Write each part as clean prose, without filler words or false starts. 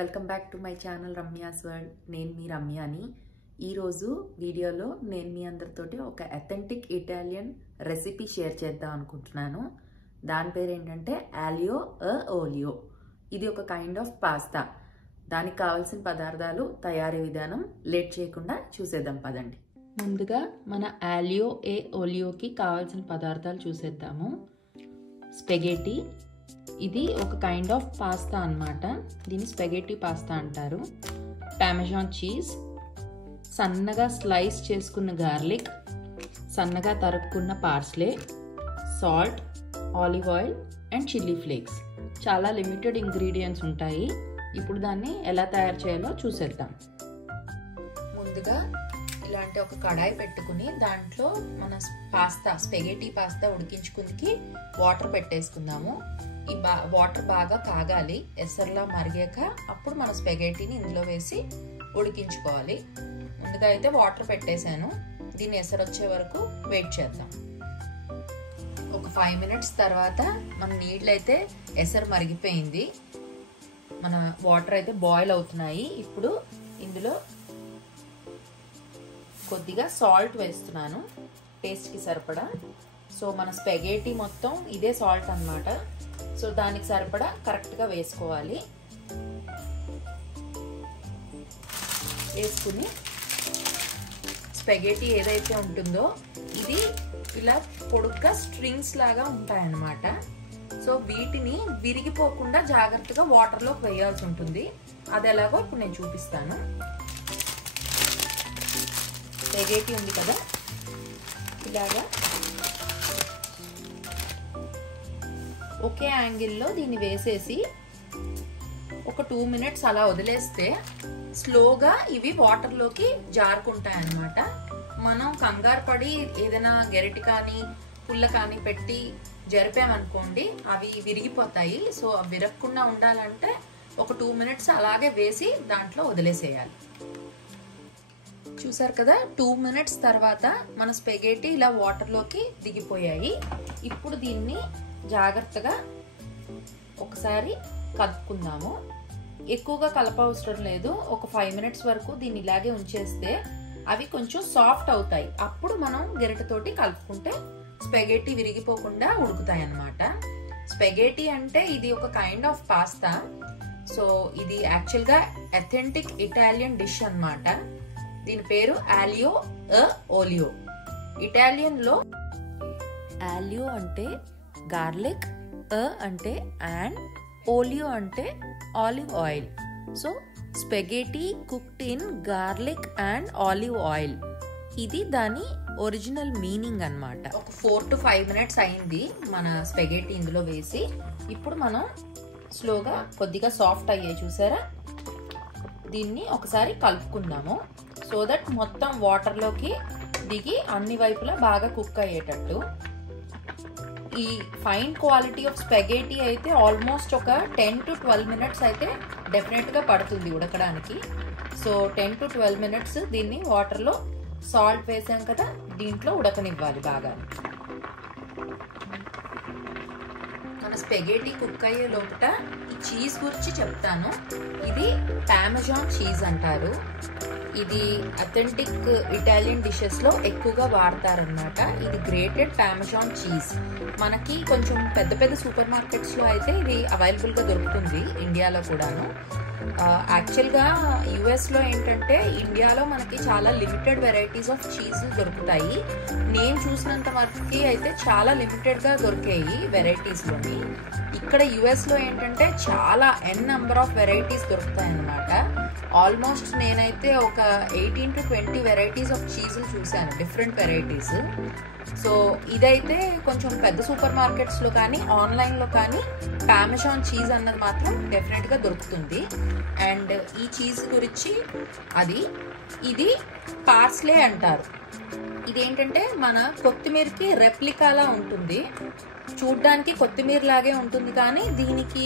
Welcome back to my channel Ramya's world. నేను మీ రమ్యాని. ఈరోజు వీడియోలో నేను మీ అందరితోటి ఒక అథెంటిక్ ఇటాలియన్ రెసిపీ షేర్ చేద్దాం అనుకుంటున్నాను. దాని పేరు ఏంటంటే ఆలియో ఓలియో. ఇది ఒక కైండ్ ఆఫ్ పాస్తా. దానికి కావాల్సిన పదార్థాలు, తయారీ విధానం లేట్ చేయకుండా చూసేద్దాం పదండి. ముందుగా మన ఆలియో ఓలియోకి కావాల్సిన పదార్థాలు చూసేద్దాము. స్పెగెటీ, ఇది ఒక కైండ్ ఆఫ్ పాస్తా అన్నమాట. దీన్ని స్పెగెటీ పాస్తా అంటారు. పార్మెజాన్ చీజ్, సన్నగా స్లైస్ చేసుకున్న గార్లిక్, సన్నగా తరుక్కున్న parsley, salt, olive oil and chilli flakes. చాలా లిమిటెడ్ ఇంగ్రీడియంట్స్ ఉంటాయి. ఇప్పుడు దాన్ని ఎలా తయారు చేయాలో చూసేద్దాం. ముందుగా ఇలాంటి ఒక కడాయి పెట్టుకుని దాంట్లో మన స్పెగెటీ పాస్తా ఉడికించుకుందికి వాటర్ పెట్టేసుకుందాము. ఈ వాటర్ బాగా కాగాలి. ఎసర్లా మరిగాక అప్పుడు మన స్పెగెటీని ఇందులో వేసి ఉడికించుకోవాలి. ముందుగా అయితే వాటర్ పెట్టేశాను. దీన్ని ఎసరు వచ్చే వరకు వెయిట్ చేద్దాం. ఒక 5 minutes తర్వాత మన నీళ్ళు అయితే ఎసరు మరిగిపోయింది. మన వాటర్ అయితే బాయిల్ అవుతున్నాయి. ఇప్పుడు ఇందులో కొద్దిగా సాల్ట్ వేస్తున్నాను, టేస్ట్కి సరిపడా. సో మన స్పెగెటీ మొత్తం ఇదే సాల్ట్ అన్నమాట. సో దానికి సరిపడా కరెక్ట్గా వేసుకోవాలి. వేసుకుని స్పెగెటీ ఏదైతే ఉంటుందో ఇది ఇలా పొడుగ్గా స్ట్రింగ్స్ లాగా ఉంటాయన్నమాట. సో వీటిని విరిగిపోకుండా జాగ్రత్తగా వాటర్లోకి వేయాల్సి ఉంటుంది. అది ఎలాగో ఇప్పుడు నేను చూపిస్తాను. స్పెగెటీ ఉంది కదా, ఇలాగా ఒకే యాంగిల్లో దీన్ని వేసేసి ఒక 2 minutes అలా వదిలేస్తే స్లోగా ఇవి వాటర్లోకి జారుకుంటాయి అన్నమాట. మనం కంగారు పడి ఏదైనా గెరిటి కానీ పుల్ల కానీ పెట్టి జరిపామనుకోండి, అవి విరిగిపోతాయి. సో అవి విరగకుండా ఉండాలంటే ఒక 2 minutes అలాగే వేసి దాంట్లో వదిలేసేయాలి. చూసారు కదా, 2 minutes తర్వాత మన స్పెగెటీ ఇలా వాటర్లోకి దిగిపోయాయి. ఇప్పుడు దీన్ని జాగ్రత్తగా ఒకసారి కలుపుకుందాము. ఎక్కువగా కలపవసరం లేదు. ఒక 5 minutes వరకు దీన్ని ఇలాగే ఉంచేస్తే అవి కొంచెం సాఫ్ట్ అవుతాయి. అప్పుడు మనం గరిటెతోటి కలుపుకుంటే స్పెగెటీ విరిగిపోకుండా ఉడుకుతాయి అన్నమాట. స్పెగెటీ అంటే ఇది ఒక కైండ్ ఆఫ్ పాస్తా. సో ఇది యాక్చువల్గా అథెంటిక్ ఇటాలియన్ డిష్ అన్నమాట. దీని పేరు ఆలియో ఓలియో. ఇటాలియన్ లో ఆలియో అంటే గార్లిక్, అంటే అండ్, ఓలియో అంటే olive oil. So spaghetti cooked in garlic and olive oil, ఇది దాని ఒరిజినల్ మీనింగ్ అన్నమాట. ఒక 4 to 5 minutes అయింది మన స్పెగెటీ ఇందులో వేసి. ఇప్పుడు మనం స్లోగా కొద్దిగా సాఫ్ట్ అయ్యాయి చూసారా. దీన్ని ఒకసారి కలుపుకుందాము సో దట్ మొత్తం వాటర్లోకి దిగి అన్ని వైపులా బాగా కుక్ అయ్యేటట్టు. ఈ ఫైన్ క్వాలిటీ ఆఫ్ స్పెగెటీ అయితే ఆల్మోస్ట్ ఒక 10 to 12 minutes అయితే డెఫినెట్గా పడుతుంది ఉడకడానికి. సో 10 to 12 minutes దీన్ని వాటర్లో సాల్ట్ వేసాం కదా, దీంట్లో ఉడకనివ్వాలి బాగా. మన స్పెగెటీ కుక్ అయ్యే లోపల ఈ చీజ్ గురించి చెప్తాను. ఇది పార్మెజాన్ చీజ్ అంటారు. ఇది అథెంటిక్ ఇటాలియన్ డిషెస్ లో ఎక్కువగా వాడతారనమాట. ఇది గ్రేటెడ్ పార్మెజాన్ చీజ్. మనకి కొంచెం పెద్ద పెద్ద సూపర్ మార్కెట్స్ లో అయితే ఇది అవైలబుల్ గా దొరుకుతుంది, ఇండియాలో కూడాను. యాక్చువల్గా యుఎస్లో ఏంటంటే ఇండియాలో మనకి చాలా లిమిటెడ్ వెరైటీస్ ఆఫ్ చీజ్ దొరుకుతాయి. నేను చూసినంత వరకు అయితే చాలా లిమిటెడ్గా దొరికాయి వెరైటీస్లోని. ఇక్కడ యుఎస్లో ఏంటంటే చాలా నెంబర్ ఆఫ్ వెరైటీస్ దొరుకుతాయి అన్నమాట. ఆల్మోస్ట్ నేనైతే ఒక 18 to 20 వెరైటీస్ ఆఫ్ చీజులు చూశాను, డిఫరెంట్ వెరైటీస్. సో ఇదైతే కొంచెం పెద్ద సూపర్ మార్కెట్స్లో కానీ ఆన్లైన్లో కానీ పార్మెజాన్ చీజ్ అన్నది మాత్రం డెఫినెట్గా దొరుకుతుంది. అండ్ ఈ చీజ్ గురించి ఇది పార్స్లే అంటారు. ఇదేంటంటే మన కొత్తిమీరకి రెప్లికాలా ఉంటుంది. చూడ్డానికి కొత్తిమీర లాగే ఉంటుంది కానీ దీనికి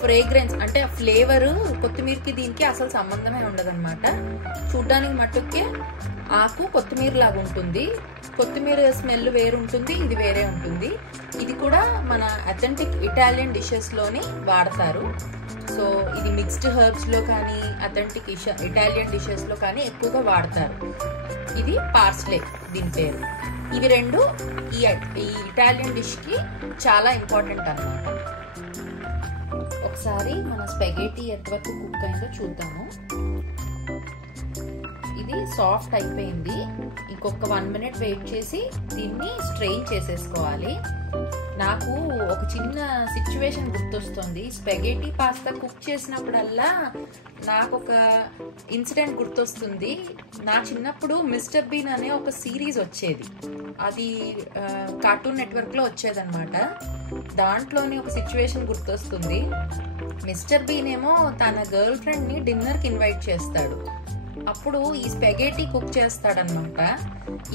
ఫ్రేగ్రెన్స్ అంటే ఫ్లేవర్ కొత్తిమీరకి దీనికి అసలు సంబంధమే ఉండదన్నమాట. చూడ్డానికి మట్టుకే ఆకు కొత్తిమీర లాగా ఉంటుంది కొత్తిమీర స్మెల్ వేరు ఉంటుంది, ఇది వేరే ఉంటుంది. ఇది కూడా మన అథెంటిక్ ఇటాలియన్ డిషెస్లోని వాడతారు. సో ఇది మిక్స్డ్ హెర్బ్స్లో కానీ అథెంటిక్ ఇటాలియన్ డిషెస్లో కానీ ఎక్కువగా వాడతారు. ఇది పార్స్లే దీని పేరు. ఇవి రెండు ఈ ఇటాలియన్ డిష్కి చాలా ఇంపార్టెంట్ అన్నమాట. ఒకసారి మన స్పెగేటీ ఎంతవరకు కుక్ అయిందో చూద్దాము. ఇది సాఫ్ట్ అయిపోయింది. ఇంకొక 1 minute వెయిట్ చేసి దీన్ని స్ట్రెయిన్ చేసేసుకోవాలి. నాకు ఒక చిన్న సిచ్యువేషన్ గుర్తొస్తుంది. స్పెగేటీ పాస్తా కుక్ చేసినప్పుడల్లా నాకు ఒక ఇన్సిడెంట్ గుర్తొస్తుంది. నా చిన్నప్పుడు మిస్టర్ బీన్ అనే ఒక సిరీస్ వచ్చేది. అది కార్టూన్ నెట్వర్క్లో వచ్చేదన్నమాట. దాంట్లోని ఒక సిచ్యువేషన్ గుర్తొస్తుంది. మిస్టర్ బీన్ ఏమో తన గర్ల్ ఫ్రెండ్ని డిన్నర్కి ఇన్వైట్ చేస్తాడు. అప్పుడు ఈ స్పెగేటీ కుక్ చేస్తాడనమాట.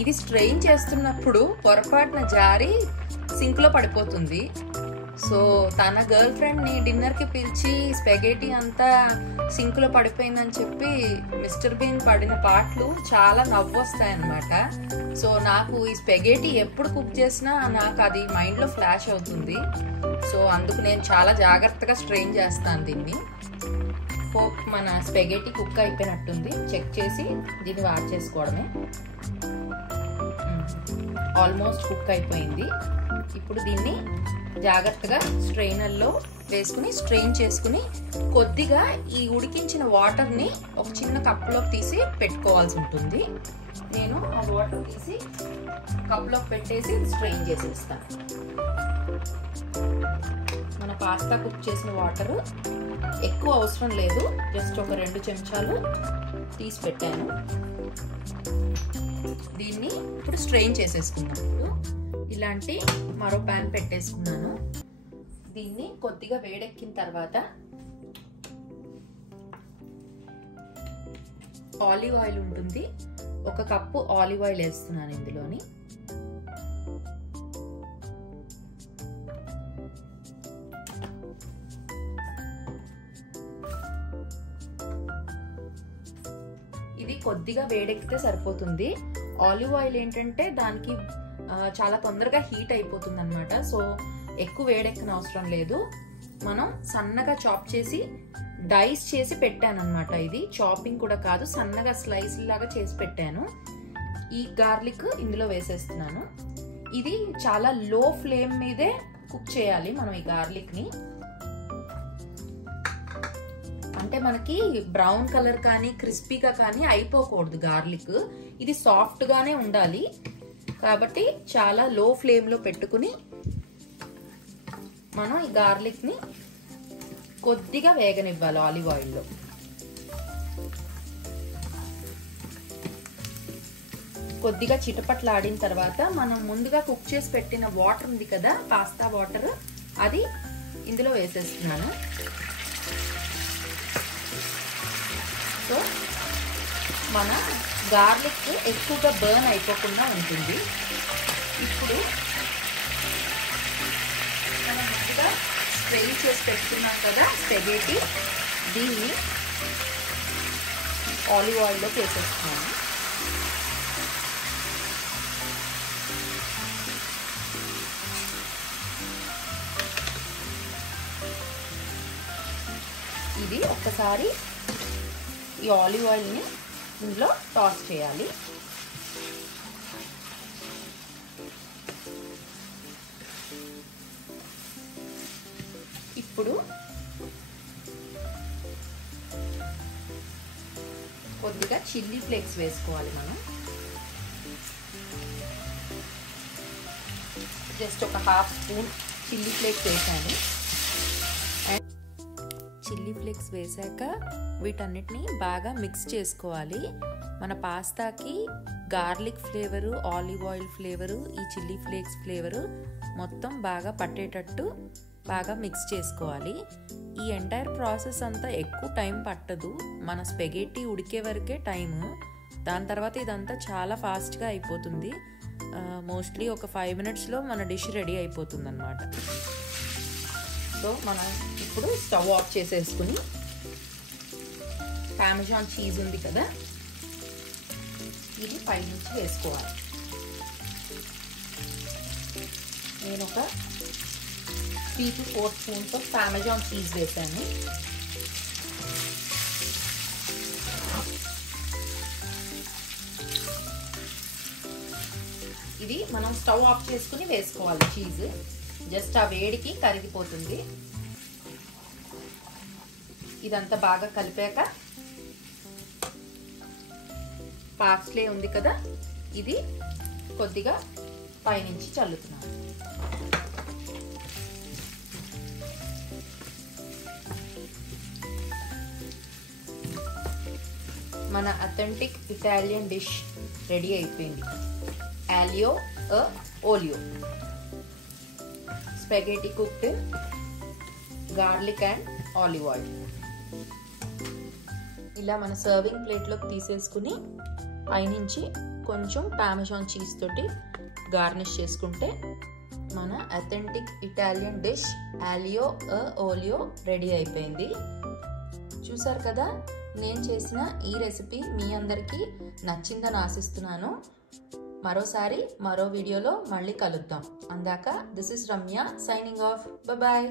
ఇది స్ట్రెయిన్ చేస్తున్నప్పుడు పొరపాటున జారి సింక్లో పడిపోతుంది. సో తన గర్ల్ ఫ్రెండ్ని డిన్నర్కి పిలిచి స్పెగేటీ అంతా సింక్లో పడిపోయిందని చెప్పి మిస్టర్ బీన్ పడిన పాటలు చాలా నవ్వొస్తాయన్నమాట. సో నాకు ఈ స్పెగేటీ ఎప్పుడు కుక్ చేసినా నాకు అది మైండ్లో ఫ్లాష్ అవుతుంది. సో అందుకు నేను చాలా జాగ్రత్తగా స్ట్రెయిన్ చేస్తాను దీన్ని. మన స్పెగేటీ కుక్ అయిపోయినట్టుంది. చెక్ చేసి దీన్ని వాష్ చేసుకోవడమే. ఆల్మోస్ట్ కుక్ అయిపోయింది. ఇప్పుడు దీన్ని జాగ్రత్తగా స్ట్రెయినర్లో వేసుకుని స్ట్రెయిన్ చేసుకుని కొద్దిగా ఈ ఉడికించిన వాటర్ని ఒక చిన్న కప్లోకి తీసి పెట్టుకోవాల్సి ఉంటుంది. నేను ఆ వాటర్ తీసి కప్లోకి పెట్టేసి స్ట్రెయిన్ చేసేస్తాను. మన పాస్తా కుక్ చేసిన వాటర్ ఎక్కువ అవసరం లేదు, జస్ట్ ఒక 2 చెంచాలు తీసి పెట్టాను. దీన్ని ఇప్పుడు స్ట్రెయిన్ చేసేసుకున్నాను. ఇలాంటి మరో ప్యాన్ పెట్టేసుకున్నాను. దీన్ని కొద్దిగా వేడెక్కిన తర్వాత ఆలివ్ ఆయిల్ ఉంటుంది. 1 కప్పు ఆలివ్ ఆయిల్ వేస్తున్నాను ఇందులోని. ఇది కొద్దిగా వేడెక్కితే సరిపోతుంది. ఆలివ్ ఆయిల్ ఏంటంటే దానికి చాలా తొందరగా హీట్ అయిపోతుంది అనమాట. సో ఎక్కువ వేడెక్కన అవసరం లేదు. మనం సన్నగా చాప్ చేసి డైస్ చేసి పెట్టాను అనమాట. ఇది చాపింగ్ కూడా కాదు, సన్నగా స్లైస్ లాగా చేసి పెట్టాను. ఈ గార్లిక్ ఇందులో వేసేస్తున్నాను. ఇది చాలా లో ఫ్లేమ్ మీదే కుక్ చేయాలి మనం ఈ గార్లిక్ ని. అంటే మనకి బ్రౌన్ కలర్ కానీ క్రిస్పీగా కానీ అయిపోకూడదు గార్లిక్. ఇది సాఫ్ట్ గానే ఉండాలి. కాబట్టి చాలా లో ఫ్లేమ్ లో పెట్టుకుని మనం ఈ గార్లిక్ ని కొద్దిగా వేగనివ్వాలి ఆలివ్ ఆయిల్లో. కొద్దిగా చిటపట్లాడిన తర్వాత మనం ముందుగా కుక్ చేసి పెట్టిన వాటర్ ఉంది కదా, పాస్తా వాటర్, అది ఇందులో వేసేస్తున్నాను. సో మన గార్లిక్ ఎక్కువగా బర్న్ అయిపోకుండా ఉంటుంది. ఇప్పుడు మనం ముందుగా స్ట్రెయిన్ చేసి పెట్టుకున్నాం కదా స్పెగేటీ, దీన్ని ఆలివ్ ఆయిల్లోకి వేసేస్తున్నాను. ఇది ఒక్కసారి ఈ ఆలివ్ ఆయిల్ని ఇందులో టాస్ చేయాలి. ఇప్పుడు కొద్దిగా చిల్లీ ఫ్లేక్స్ వేసుకోవాలి మనం. జస్ట్ ఒక 1/2 స్పూన్ చిల్లీ ఫ్లేక్స్ వేసాను. అండ్ చిల్లీ ఫ్లేక్స్ వేసాక వీటన్నిటిని బాగా మిక్స్ చేసుకోవాలి. మన పాస్తాకి garlic flavour, olive oil flavour, ఈ చిల్లీ ఫ్లేక్స్ ఫ్లేవరు మొత్తం బాగా పట్టేటట్టు బాగా మిక్స్ చేసుకోవాలి. ఈ ఎంటైర్ ప్రాసెస్ అంతా ఎక్కువ టైం పట్టదు. మన స్పెగేటీ ఉడికే వరకే టైము. దాని తర్వాత ఇదంతా చాలా ఫాస్ట్గా అయిపోతుంది. మోస్ట్లీ ఒక 5 minutesలో మన డిష్ రెడీ అయిపోతుంది అన్నమాట. సో మనం ఇప్పుడు స్టవ్ ఆఫ్ చేసేసుకుని పార్మెజాన్ చీజ్ ఉంది కదా, ఇది పైనుంచి వేసుకోవాలి. నేను ఒక 3 to 4 spoons of Parmesan cheese వేసాను. ఇది మనం స్టవ్ ఆఫ్ చేసుకుని వేసుకోవాలి. చీజ్ జస్ట్ ఆ వేడికి కరిగిపోతుంది. ఇదంతా బాగా కలిపాక పార్స్లే ఉంది కదా, ఇది కొద్దిగా పైనుంచి చల్లుతున్నాను. మన అథెంటిక్ ఇటాలియన్ డిష్ రెడీ అయిపోయింది. Aglio olio spaghetti cooked in garlic and olive oil. ఇలా మన సర్వింగ్ ప్లేట్లోకి తీసేసుకుని పైనుంచి కొంచెం పార్మెజాన్ చీజ్ తోటి గార్నిష్ చేసుకుంటే మన authentic Italian dish aglio olio ready అయిపోయింది. చూసారు కదా, నేను చేసిన ఈ రెసిపీ మీ అందరికీ నచ్చిందని ఆశిస్తున్నాను. మరోసారి మరో వీడియోలో మళ్ళీ కలుద్దాం. అందాక this is Ramya signing off. Bye.